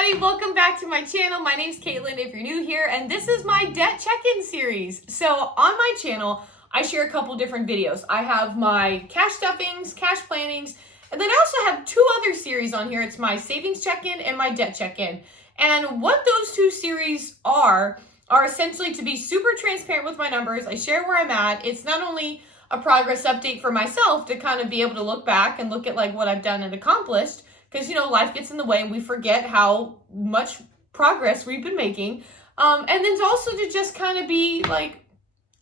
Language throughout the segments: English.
everybody, welcome back to my channel. My name's Caitlin if you're new here, and this is my debt check-in series. So on my channel, I share a couple different videos. I have my cash stuffings, cash plannings, and then I also have two other series on here. It's my savings check-in and my debt check-in. And what those two series are essentially to be super transparent with my numbers. I share where I'm at. It's not only a progress update for myself to kind of be able to look back and look at like what I've done and accomplished, because, you know, life gets in the way and we forget how much progress we've been making. And then also to just kind of be like,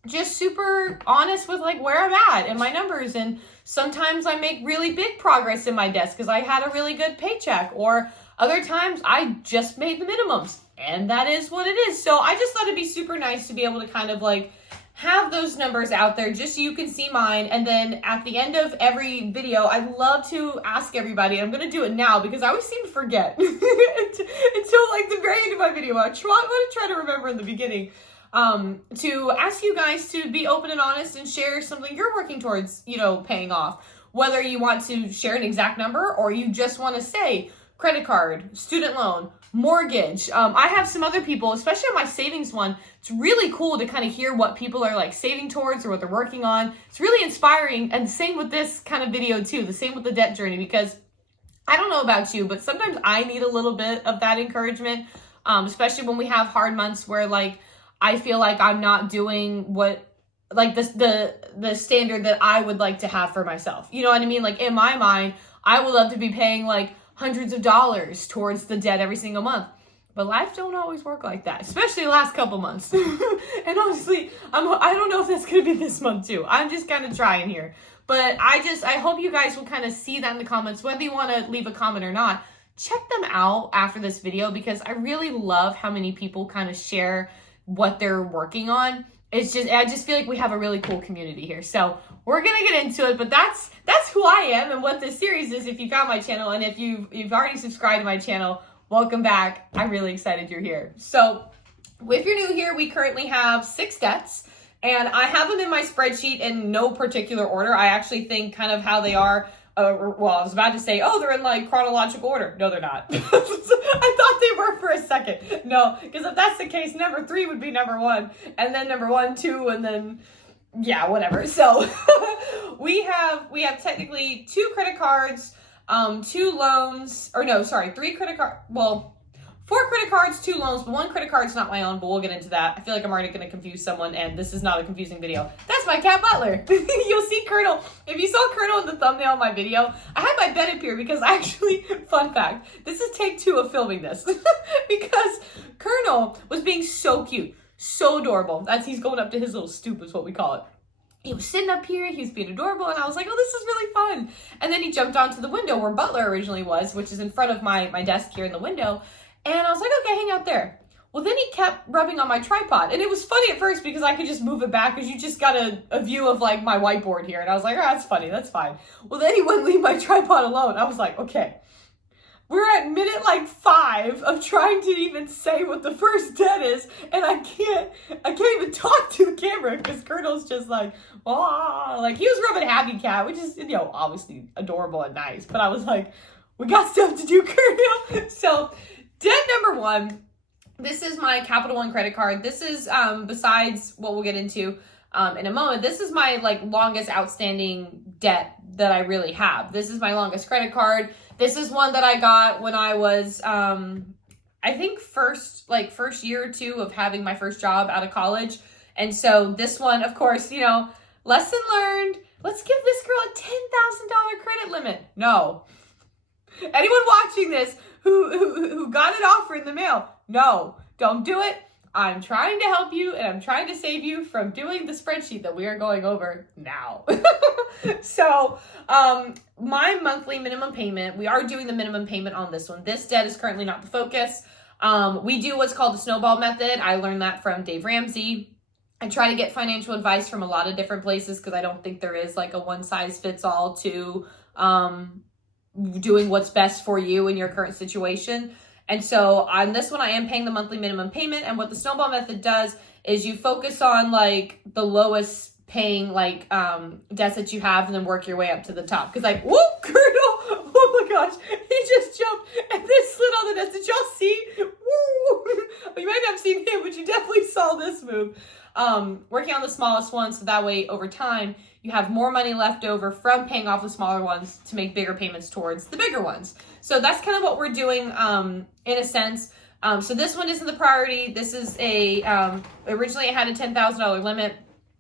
just super honest with like where I'm at and my numbers. And sometimes I make really big progress in my desk because I had a really good paycheck, or other times I just made the minimums and that is what it is. So I just thought it'd be super nice to be able to kind of like have those numbers out there just so you can see mine. And then at the end of every video, I'd love to ask everybody, I'm going to do it now because I always seem to forget until like the very end of my video. I want to try to remember in the beginning to ask you guys to be open and honest and share something you're working towards, you know, paying off. Whether you want to share an exact number or you just want to say credit card, student loan, mortgage. I have some other people, especially on my savings one. It's really cool to kind of hear what people are like saving towards or what they're working on. It's really inspiring. And same with this kind of video too. The same with the debt journey, because I don't know about you, but sometimes I need a little bit of that encouragement, especially when we have hard months where like I feel like I'm not doing what like the standard that I would like to have for myself. You know what I mean? Like in my mind, I would love to be paying like hundreds of dollars towards the debt every single month. But life don't always work like that, especially the last couple months. And honestly, I don't know if that's going to be this month too. I'm just kind of trying here. But I hope you guys will kind of see that in the comments, whether you want to leave a comment or not. Check them out after this video because I really love how many people kind of share what they're working on. I just feel like we have a really cool community here. So we're going to get into it, but that's who I am and what this series is if you found my channel. And if you've already subscribed to my channel, welcome back. I'm really excited you're here. So if you're new here, we currently have 6 debts and I have them in my spreadsheet in no particular order. I actually think kind of how they are. Well, I was about to say, oh, they're in like chronological order. No, they're not. I thought they were for a second. No, because if that's the case, number 3 would be number 1, and then number 1, 2, and then yeah, whatever. So we have technically 2 credit cards, 2 loans, or no, sorry, 3 credit cards. Well, 4 credit cards, 2 loans, but 1 credit card's not my own, but we'll get into that. I feel like I'm already going to confuse someone, and this is not a confusing video. That's my cat Butler. You'll see Colonel. If you saw Colonel in the thumbnail of my video, I had my bed up here because actually, fun fact, this is take 2 of filming this. Because Colonel was being so cute, so adorable. He's going up to his little stoop is what we call it. He was sitting up here, he was being adorable, and I was like, oh, this is really fun. And then he jumped onto the window where Butler originally was, which is in front of my desk here in the window. And I was like, okay, hang out there. Well, then he kept rubbing on my tripod. And it was funny at first because I could just move it back because you just got a view of like my whiteboard here. And I was like, oh, that's funny. That's fine. Well, then he wouldn't leave my tripod alone. I was like, okay, we're at minute like 5 of trying to even say what the first debt is. And I can't even talk to the camera because Colonel's just like, oh, like he was rubbing Happy Cat, which is, you know, obviously adorable and nice. But I was like, we got stuff to do, Colonel. So debt number 1, this is my Capital One credit card. This is, besides what we'll get into in a moment, this is my like longest outstanding debt that I really have. This is my longest credit card. This is one that I got when I was, I think first year or 2 of having my first job out of college. And so this one, of course, you know, lesson learned. Let's give this girl a $10,000 credit limit. No. Anyone watching this who got an offer in the mail, no, don't do it. I'm trying to help you and I'm trying to save you from doing the spreadsheet that we are going over now. So my monthly minimum payment, we are doing the minimum payment on this one. This debt is currently not the focus. We do what's called the snowball method. I learned that from Dave Ramsey. I try to get financial advice from a lot of different places because I don't think there is like a one size fits all to doing what's best for you in your current situation. And so on this one, I am paying the monthly minimum payment. And what the snowball method does is you focus on like the lowest paying like debts that you have and then work your way up to the top. Because like, whoop, Colonel, oh my gosh, he just jumped and then slid on the desk. Did y'all see? smooth. Working on the smallest one, so that way over time you have more money left over from paying off the smaller ones to make bigger payments towards the bigger ones. So that's kind of what we're doing in a sense. So this one isn't the priority. This is originally I had a $10,000 limit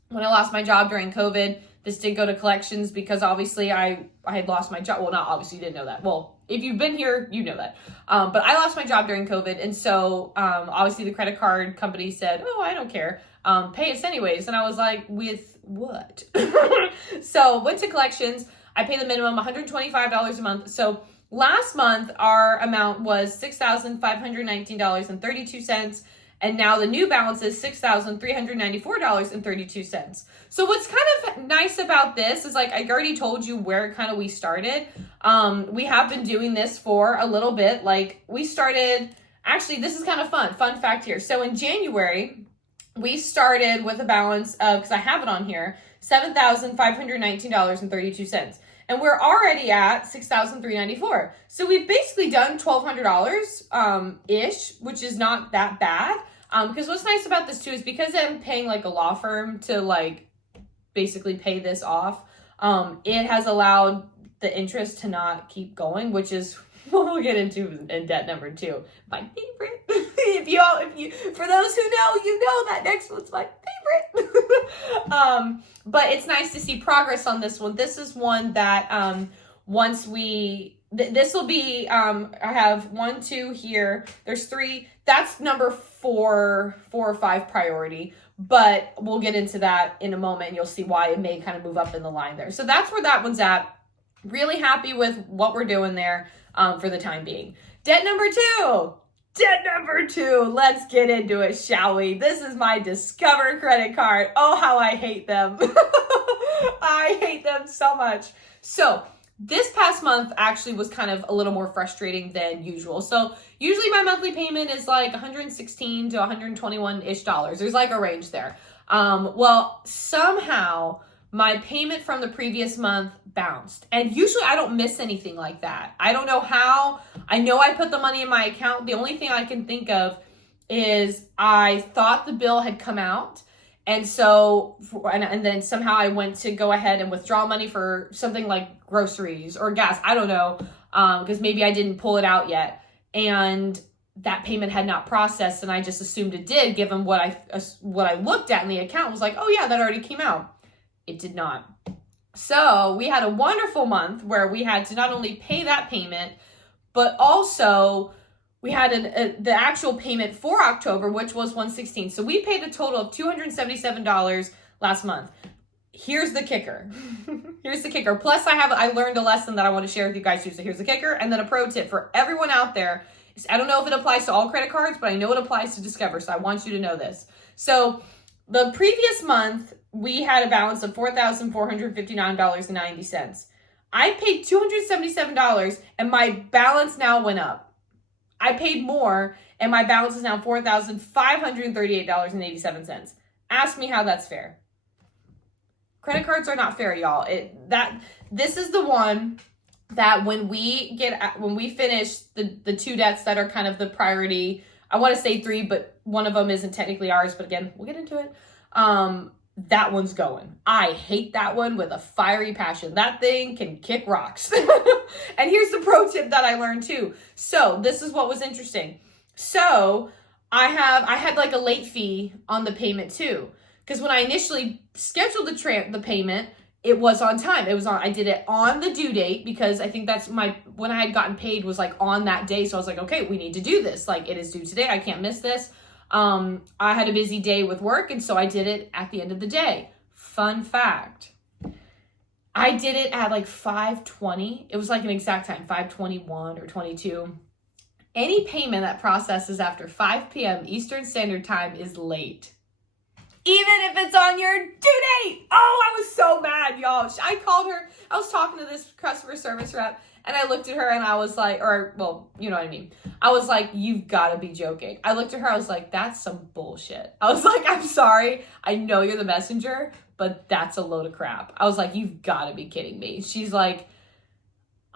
when I lost my job during COVID. This did go to collections because obviously I had lost my job. Well, not obviously, you didn't know that. Well, if you've been here, you know that. But I lost my job during COVID. And so obviously the credit card company said, oh, I don't care. Pay us anyways. And I was like, with what? So went to collections. I pay the minimum $125 a month. So last month, our amount was $6,519.32. And now the new balance is $6,394.32. So what's kind of nice about this is, like, I already told you where kind of we started. We have been doing this for a little bit. Like, we started, actually, this is kind of fun fact here. So in January, we started with a balance of, because I have it on here, $7,519.32. And we're already at $6,394. So we've basically done $1,200 ish, which is not that bad. Because what's nice about this too is because I'm paying like a law firm to like basically pay this off, it has allowed the interest to not keep going, which is what we'll get into in debt number 2. My favorite. if you for those who know, you know that next one's my favorite. But it's nice to see progress on this one. This is one that once we this will be I have 1, 2 here. There's 3. That's number 4 or 5 priority, but we'll get into that in a moment. You'll see why it may kind of move up in the line there. So that's where that one's at. Really happy with what we're doing there for the time being. Debt number 2. Debt number 2. Let's get into it, shall we? This is my Discover credit card. Oh, how I hate them. I hate them so much. So this past month actually was kind of a little more frustrating than usual. So usually my monthly payment is like $116 to $121-ish. There's like a range there. Well, somehow my payment from the previous month bounced. And usually I don't miss anything like that. I don't know how. I know I put the money in my account. The only thing I can think of is I thought the bill had come out. And so, and then somehow I went to go ahead and withdraw money for something like groceries or gas. I don't know, because maybe I didn't pull it out yet. And that payment had not processed, and I just assumed it did, given what I looked at in the account was like, oh yeah, that already came out. It did not. So we had a wonderful month where we had to not only pay that payment, but also we had the actual payment for October, which was $116. So we paid a total of $277 last month. Here's the kicker. Here's the kicker. Plus, I learned a lesson that I want to share with you guys too. So here's the kicker. And then a pro tip for everyone out there. I don't know if it applies to all credit cards, but I know it applies to Discover. So I want you to know this. So the previous month, we had a balance of $4,459.90. I paid $277 and my balance now went up. I paid more and my balance is now $4,538.87. Ask me how that's fair. Credit cards are not fair, y'all. This is the one that when we finish the 2 debts that are kind of the priority, I want to say 3, but one of them isn't technically ours, but again, we'll get into it. That one's going. I hate that one with a fiery passion. That thing can kick rocks. And here's the pro tip that I learned too. So this is what was interesting. So I had like a late fee on the payment too, because when I initially scheduled the payment, it was on time. I did it on the due date because I think that's when I had gotten paid was like on that day. So I was like, okay, we need to do this. Like, it is due today. I can't miss this. I had a busy day with work, and so I did it at the end of the day. Fun fact. I did it at like 5:20. It was like an exact time, 5:21 or 22. Any payment that processes after 5 p.m. Eastern Standard Time is late. Even if it's on your due date. Oh, I was so mad, y'all. I called her. I was talking to this customer service rep, and I looked at her and I was like, well, you know what I mean. I was like, you've got to be joking. I looked at her. I was like, that's some bullshit. I was like, I'm sorry. I know you're the messenger, but that's a load of crap. I was like, you've got to be kidding me. She's like,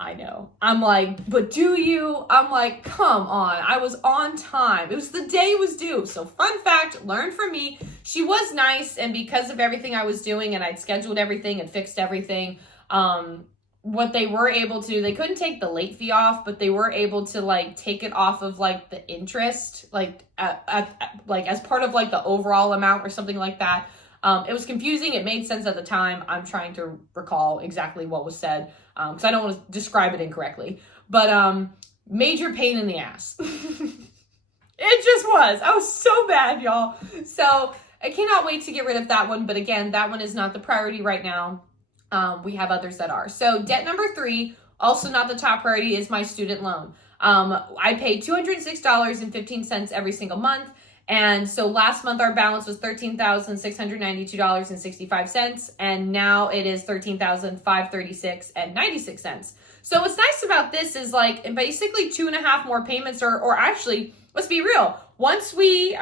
I know. I'm like, but do you? I'm like, come on. I was on time. It was the day it was due. So fun fact, learn from me. She was nice. And because of everything I was doing and I'd scheduled everything and fixed everything, what they were able to, they couldn't take the late fee off, but they were able to like take it off of like the interest, like like as part of like the overall amount or something like that. It was confusing. It made sense at the time. I'm trying to recall exactly what was said because I don't want to describe it incorrectly. But major pain in the ass. It just was. I was so bad, y'all. So I cannot wait to get rid of that one. But again, that one is not the priority right now. We have others that are. So debt number 3, also not the top priority, is my student loan. I pay $206.15 every single month. And so last month our balance was $13,692.65, and now it is $13,536.96. So what's nice about this is like basically 2.5 more payments, or actually, let's be real. Once we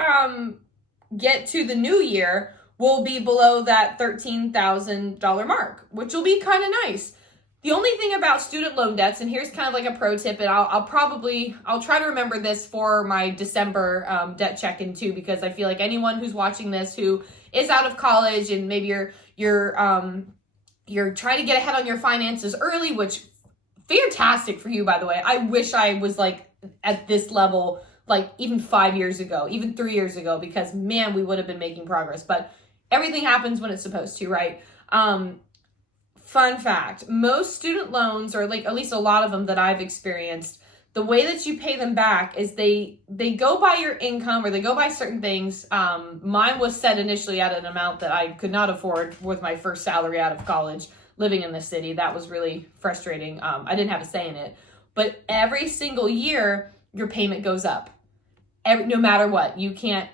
get to the new year, we'll be below that $13,000 mark, which will be kind of nice. The only thing about student loan debts, and here's kind of like a pro tip, and I'll try to remember this for my December debt check-in too, because I feel like anyone who's watching this who is out of college and maybe you're trying to get ahead on your finances early, which fantastic for you, by the way. I wish I was like at this level, like even 5 years ago, even 3 years ago, because man, we would have been making progress, but everything happens when it's supposed to, right? Fun fact, most student loans, or like at least a lot of them that I've experienced, the way that you pay them back is they go by your income, or they go by certain things. Mine was set initially at an amount that I could not afford with my first salary out of college living in the city. That was really frustrating. I didn't have a say in it. But every single year, your payment goes up. No matter what. You can't,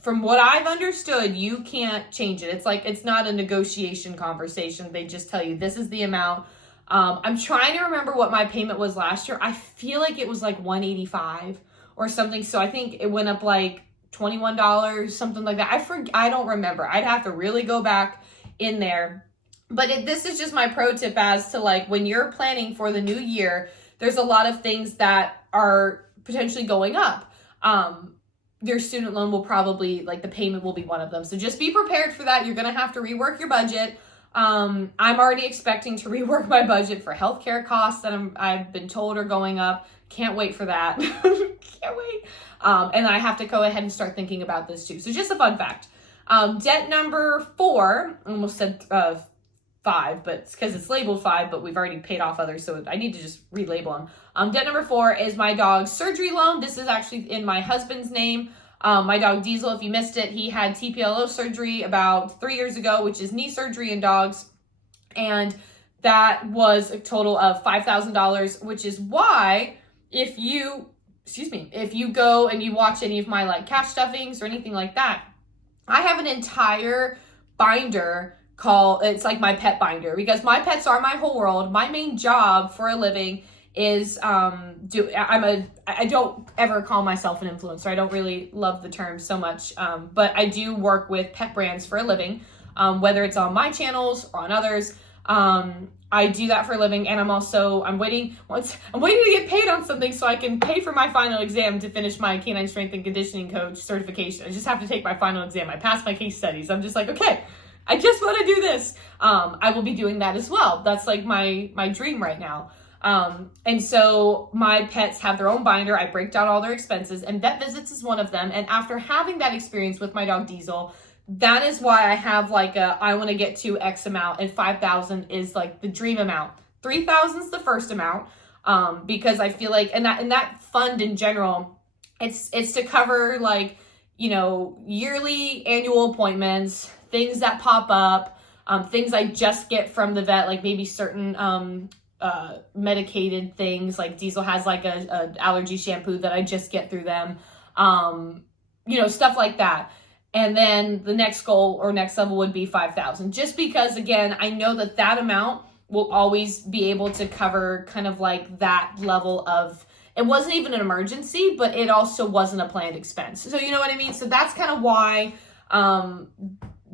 from what I've understood, you can't change it. It's like, it's not a negotiation conversation. They just tell you this is the amount. I'm trying to remember what my payment was last year. I feel like it was like $185 or something. So I think it went up like $21, something like that. I don't remember. I'd have to really go back in there. But this is just my pro tip as to like when you're planning for the new year, there's a lot of things that are potentially going up. Your student loan will probably, like the payment will be one of them. So just be prepared for that. You're going to have to rework your budget. I'm already expecting to rework my budget for healthcare costs that I've been told are going up. Can't wait for that. Can't wait. And I have to go ahead and start thinking about this too. So just a fun fact. Debt number 4, I almost said 5, but it's because it's labeled 5, but we've already paid off others, so I need to just relabel them. Debt number 4 is my dog's surgery loan. This is actually in my husband's name. My dog Diesel, if you missed it, he had TPLO surgery about 3 years ago, which is knee surgery in dogs. And that was a total of $5,000, which is why if you go and you watch any of my like cash stuffings or anything like that, I have an entire binder it's like my pet binder, because my pets are my whole world. My main job for a living is I don't ever call myself an influencer. I don't really love the term so much, but I do work with pet brands for a living, whether it's on my channels or on others. I do that for a living, and I'm waiting to get paid on something so I can pay for my final exam to finish my canine strength and conditioning coach certification. I just have to take my final exam. I passed my case studies. I'm just like, okay, I just want to do this. I will be doing that as well. That's like my dream right now. And so my pets have their own binder. I break down all their expenses, and vet visits is one of them. And after having that experience with my dog Diesel, that is why I have like I want to get to X amount, and 5,000 is like the dream amount. 3,000 is the first amount, because I feel like, and that fund in general, it's to cover like, yearly annual appointments, things that pop up, things I just get from the vet, like maybe certain medicated things, like Diesel has like a allergy shampoo that I just get through them, stuff like that. And then the next goal or next level would be 5,000, just because, again, I know that amount will always be able to cover kind of like that level of, it wasn't even an emergency, but it also wasn't a planned expense. So you know what I mean? So that's kind of why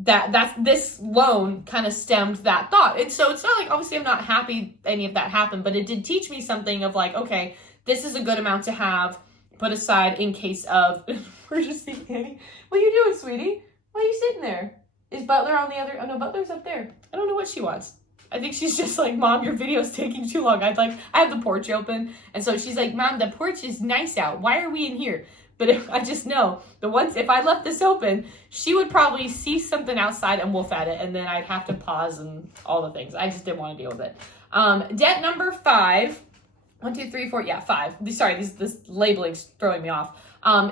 this loan kind of stemmed that thought. And so it's not like, obviously I'm not happy any of that happened, but it did teach me something of like, okay, this is a good amount to have put aside in case of, we're just seeing Annie. What are you doing, sweetie? Why are you sitting there? Is Butler on the other, oh no, Butler's up there. I don't know what she wants. I think she's just like, Mom, your video's taking too long. I have the porch open. And so she's like, Mom, the porch is nice out. Why are we in here? But if I just know if I left this open, she would probably see something outside and wolf at it. And then I'd have to pause and all the things. I just didn't want to deal with it. Debt number 5, 1, 2, 3, 4. Yeah, 5. Sorry, this labeling's throwing me off.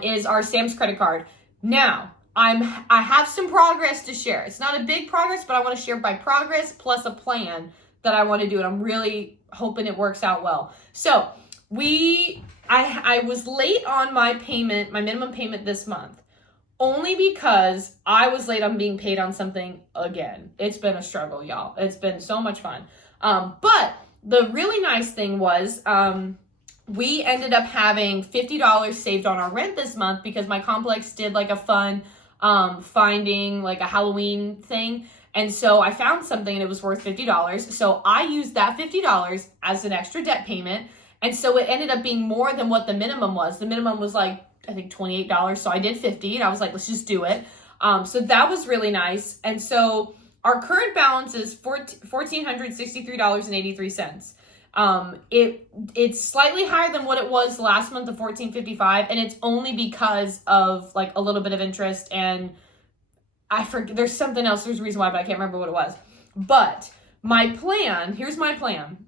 Is our Sam's credit card. Now, I have some progress to share. It's not a big progress, but I want to share my progress plus a plan that I want to do. And I'm really hoping it works out well. So I was late on my payment, my minimum payment this month, only because I was late on being paid on something again. It's been a struggle, y'all. It's been so much fun. But the really nice thing was, we ended up having $50 saved on our rent this month because my complex did like a fun finding like a Halloween thing. And so I found something and it was worth $50. So I used that $50 as an extra debt payment. And so it ended up being more than what the minimum was. The minimum was like, I think $28. So I did $50 and I was like, let's just do it. So that was really nice. And so our current balance is $1,463.83. It's slightly higher than what it was last month of $1,455, and it's only because of like a little bit of interest, and I forget, there's something else, there's a reason why, but I can't remember what it was. But my plan, here's my plan.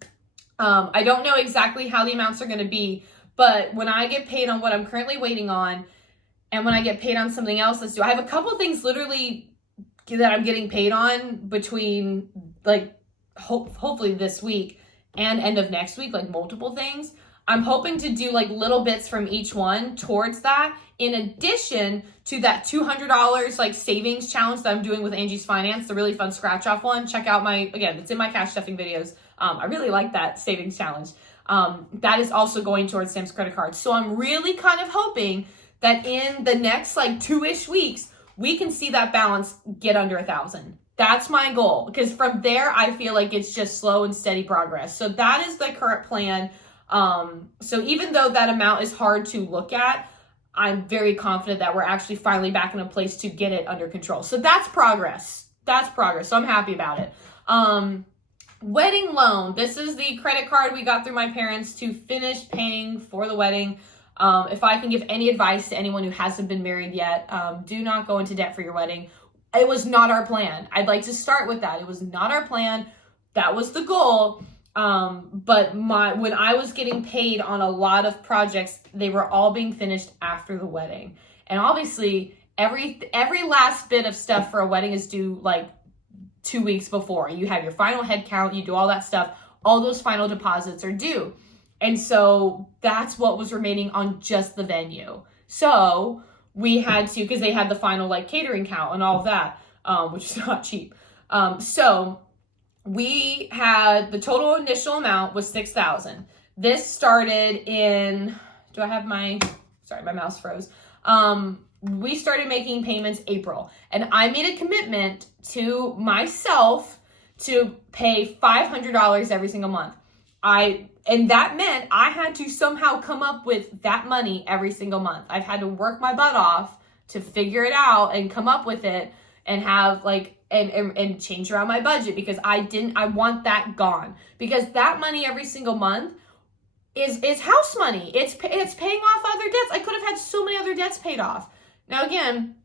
I don't know exactly how the amounts are going to be, but when I get paid on what I'm currently waiting on, and when I get paid on something else, I have a couple things literally that I'm getting paid on between like hopefully this week and end of next week, like multiple things. I'm hoping to do like little bits from each one towards that, in addition to that $200 like savings challenge that I'm doing with Angie's Finance, the really fun scratch off one. Check out again, it's in my cash stuffing videos. I really like that savings challenge. That is also going towards Sam's credit card. So I'm really kind of hoping that in the next like 2-ish weeks, we can see that balance get under 1,000. That's my goal, because from there, I feel like it's just slow and steady progress. So that is the current plan. So even though that amount is hard to look at, I'm very confident that we're actually finally back in a place to get it under control. So that's progress. That's progress. So I'm happy about it. Wedding loan. This is the credit card we got through my parents to finish paying for the wedding. If I can give any advice to anyone who hasn't been married yet, do not go into debt for your wedding. It was not our plan. I'd like to start with that. It was not our plan. That was the goal. But when I was getting paid on a lot of projects, they were all being finished after the wedding. And obviously, every last bit of stuff for a wedding is due like 2 weeks before. You have your final head count, you do all that stuff. All those final deposits are due. And so that's what was remaining on just the venue. So we had to, because they had the final like catering count and all of that, which is not cheap. So we had, the total initial amount was $6,000. This started in, sorry, my mouse froze. We started making payments April, and I made a commitment to myself to pay $500 every single month. And that meant I had to somehow come up with that money every single month. I've had to work my butt off to figure it out and come up with it and have like, and change around my budget, because I want that gone, because that money every single month is house money. It's paying off other debts. I could have had so many other debts paid off. Now, again,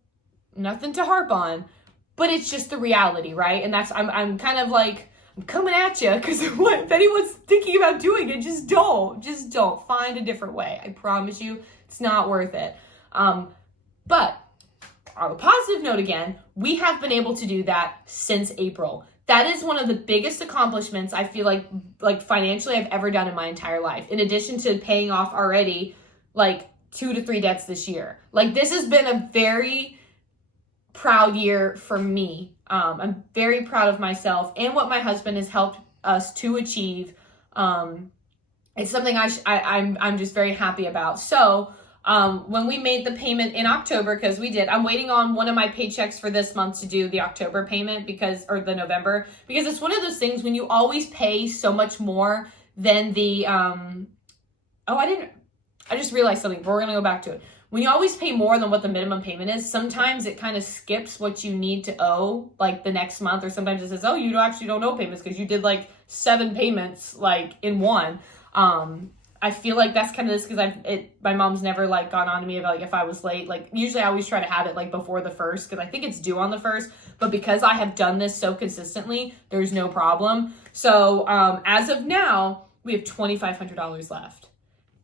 nothing to harp on, but it's just the reality, right? And that's, I'm kind of like, I'm coming at you, because if anyone's thinking about doing it, just don't find a different way. I promise you, it's not worth it. But on a positive note, again, we have been able to do that since April. That is one of the biggest accomplishments I feel like financially I've ever done in my entire life. In addition to paying off already like 2 to 3 debts this year. Like, this has been a very proud year for me. I'm very proud of myself and what my husband has helped us to achieve. It's something I'm just very happy about. So when we made the payment in October, because we did, I'm waiting on one of my paychecks for this month to do the October payment or the November, because it's one of those things when you always pay so much more than the, I just realized something, but we're going to go back to it. When you always pay more than what the minimum payment is, sometimes it kind of skips what you need to owe like the next month, or sometimes it says, oh, you actually don't owe payments because you did like 7 payments like in one. I feel like that's kind of this because my mom's never like gone on to me about like if I was late. Like usually I always try to have it like before the 1st because I think it's due on the 1st. But because I have done this so consistently, there's no problem. So as of now, we have $2,500 left.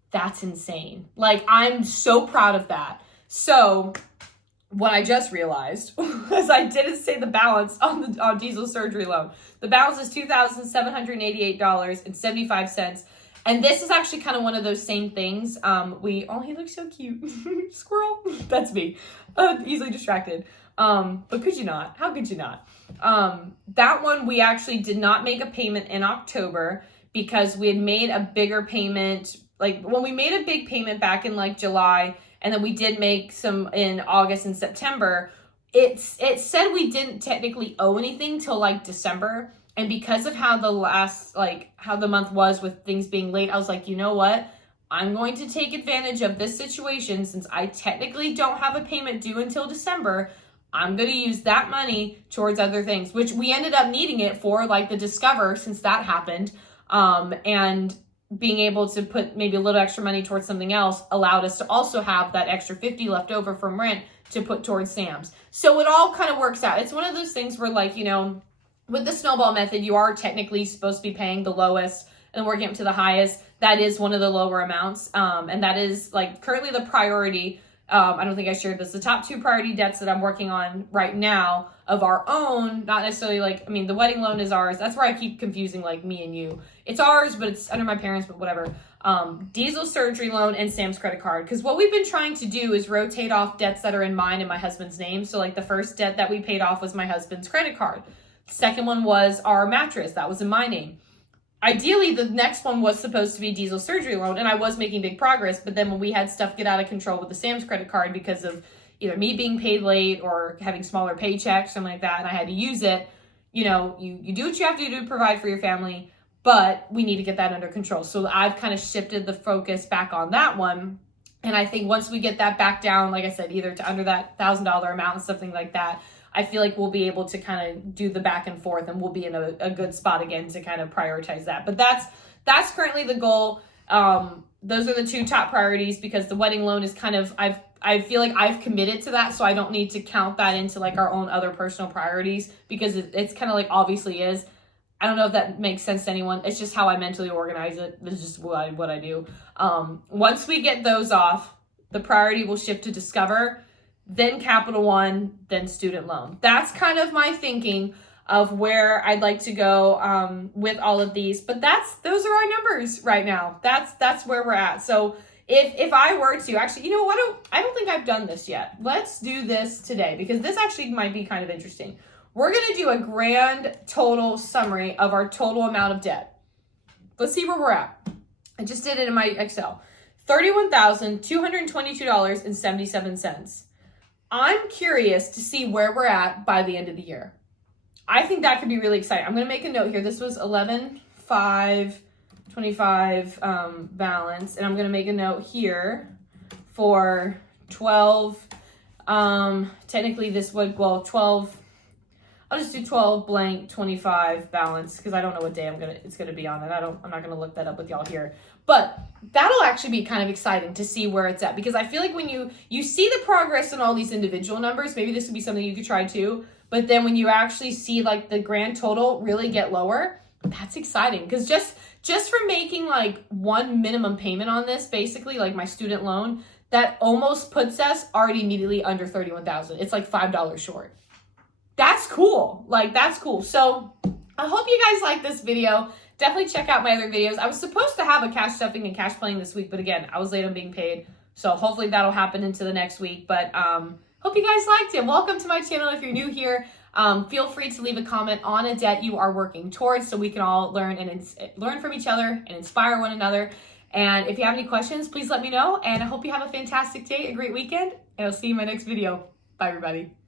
That's insane. Like, I'm so proud of that. So what I just realized was I didn't say the balance on diesel surgery loan. The balance is $2,788.75. And this is actually kind of one of those same things. He looks so cute. Squirrel. That's me. Easily distracted. But could you not? How could you not? That one, we actually did not make a payment in October because we had made a bigger payment. Like when we made a big payment back in like July, and then we did make some in August and September, it said we didn't technically owe anything till like December. And because of how how the month was with things being late, I was like, you know what? I'm going to take advantage of this situation since I technically don't have a payment due until December. I'm going to use that money towards other things, which we ended up needing it for like the Discover since that happened. And being able to put maybe a little extra money towards something else allowed us to also have that extra $50 left over from rent to put towards Sam's. So it all kind of works out. It's one of those things where like, you know, with the snowball method, you are technically supposed to be paying the lowest and working up to the highest. That is one of the lower amounts. And that is like currently the priority. I don't think I shared this. The top 2 priority debts that I'm working on right now of our own, not necessarily like, I mean, the wedding loan is ours. That's where I keep confusing like me and you. It's ours, but it's under my parents, but whatever. Diesel surgery loan and Sam's credit card. Because what we've been trying to do is rotate off debts that are in mine and my husband's name. So like the first debt that we paid off was my husband's credit card. The second one was our mattress. That was in my name. Ideally, the next one was supposed to be diesel surgery loan, and I was making big progress, but then when we had stuff get out of control with the Sam's credit card because of either me being paid late or having smaller paychecks, something like that, and I had to use it, you know, you do what you have to do to provide for your family, but we need to get that under control. So I've kind of shifted the focus back on that one, and I think once we get that back down, like I said, either to under that $1,000 amount and something like that, I feel like we'll be able to kind of do the back and forth and we'll be in a good spot again to kind of prioritize that. But that's currently the goal. Those are the 2 top priorities because the wedding loan is kind of, I feel like I've committed to that. So I don't need to count that into like our own other personal priorities because it's kind of like obviously is. I don't know if that makes sense to anyone. It's just how I mentally organize it. It's just what I do. Once we get those off, the priority will shift to Discover, then Capital One, then student loan. That's kind of my thinking of where I'd like to go with all of these. But those are our numbers right now. That's where we're at. So if I were to actually, you know what? I don't think I've done this yet. Let's do this today because this actually might be kind of interesting. We're going to do a grand total summary of our total amount of debt. Let's see where we're at. I just did it in my Excel. $31,222.77. I'm curious to see where we're at by the end of the year. I think that could be really exciting. I'm going to make a note here. This was 11/5/25 balance, and I'm going to make a note here for 12. Technically, this would 12. I'll just do 12 blank 25 balance because I don't know what day it's gonna be on, and I'm not gonna look that up with y'all here. But that'll actually be kind of exciting to see where it's at because I feel like when you see the progress in all these individual numbers, maybe this would be something you could try too. But then when you actually see like the grand total really get lower, that's exciting because just for making like one minimum payment on this, basically like my student loan, that almost puts us already immediately under $31,000. It's like $5 short. That's cool. Like, that's cool. So I hope you guys like this video. Definitely check out my other videos. I was supposed to have a cash stuffing and cash planning this week, but again, I was late on being paid. So hopefully that'll happen into the next week. But hope you guys liked it. Welcome to my channel if you're new here. Feel free to leave a comment on a debt you are working towards so we can all learn from each other and inspire one another. And if you have any questions, please let me know. And I hope you have a fantastic day, a great weekend, and I'll see you in my next video. Bye, everybody.